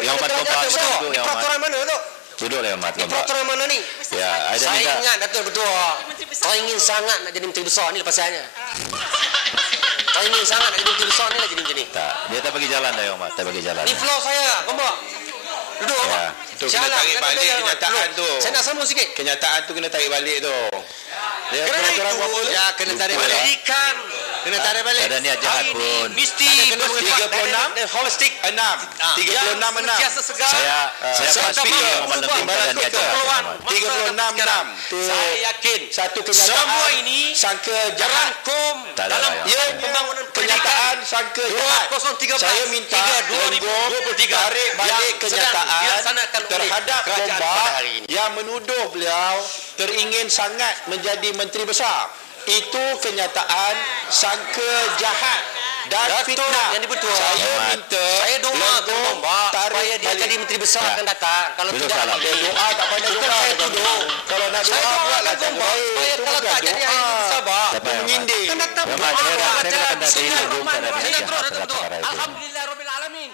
Yang Mat Gombak betul. duduk, Di Yang Mat. peraturan mana tu? Duduklah Yang Mat Di Gombak. peraturan mana ni? Ya, ada Saya minta. ingat Datuk berdua. Saya ingin sangat nak jadi menteri besar ni lepas saya. Saya ingin sangat nak jadi menteri besar ni lah jadi macam ni. Tak, dia tak bagi jalan dah Yang Mat. Tak bagi jalan. Ni floor saya, Gombak. Duduk, Ya, tu kena tarik balik kenyataan duduk. tu. Saya nak sambung sikit. Kenyataan tu kena tarik balik tu. Peraturan itu, berapa tu? ya kena tarik balik. lah. Kena tarik balik. Tak ada niat jahat Hari pun. Mesti Tak ada kena bersifat 36, dan- dan holistik. Enam. Ah, 36 yang enam. sentiasa segar. Saya saya saya pasti mahu memandang dan niat jahat. Keperluan Yang Mat. masa 36 dan sekarang. Tu Saya yakin satu kenyataan. semua ini sangka jahat. ada dalam Ya, pembangunan kenyataan sangka jahat. 2013 Saya minta hingga Lenggo 2023 tarik balik kenyataan terhadap kerajaan Gombak yang menuduh beliau teringin sangat menjadi menteri besar. Itu kenyataan sangka jahat dan Datuk fitnah. yang dipertua. Saya Ahmad. minta Saya doa tu supaya dia balik. jadi menteri besar Ya. akan datang. Kalau Betul tidak salah. doa tak pandai Bukan doa. saya tuduh. Kalau nak Saya doa buatlah baik. supaya kalau tak jadi hari ini sabar. Tak. Menyindir. Akan datang doa saya akan datang tak Saya nak terus perkara itu. Alhamdulillah Rabbil Alamin.